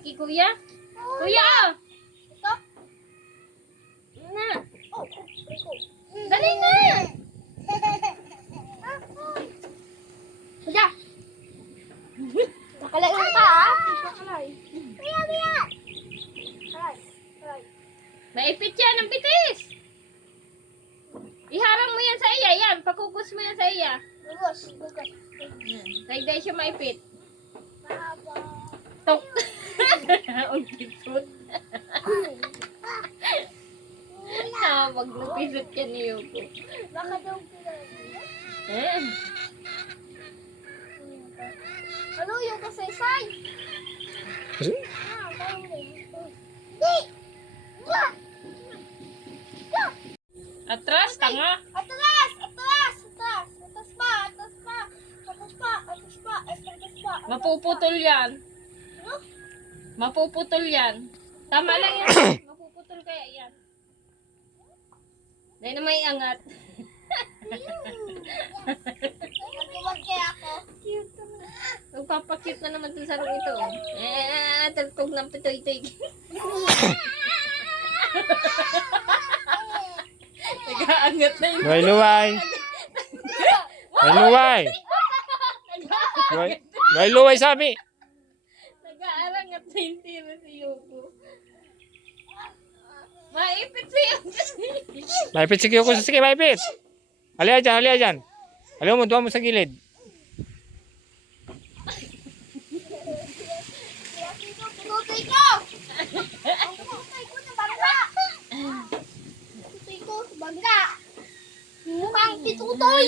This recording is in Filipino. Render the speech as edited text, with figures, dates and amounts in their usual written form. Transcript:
kay kuya. Kuya! Ito? Na! Oh, Dali na! Kuya! Nakalay ka ha? Nakalay. Kuya! Kalay. Naipit yan ang bitis! Iharang mo yan sa iya, yan. Pakukus mo yan sa iya. Bugos. Dahil siya maipit. Mahaba. Tok! Ang kisot. Pag napisot ka ni Yoko. Baka daw kilala. Eh. Ano yung kasaysay? Parang Atras, tanga. Atras pa. Mapuputol yan. Ano? Mapuputol yan. Tama lang yan. Mapuputol kaya yan. Dahil na may angat. Nagkuwag kaya ako. Cute naman. Magpapakit na naman itong sarong ito. Taltog ng pitoy-toy. Nag-aangat na yun. Luway. Luway sabi. Nag-aarangat na yung tira si Yoko. Maipit siya kasi. Maipit sige ko. Sige, maipit. Halika dyan. Halika mo, duwa mo sa gilid. Tutoy ko! Ang tutoy ko na bangga! Tutoy ko, bangga! Mukhang titutoy!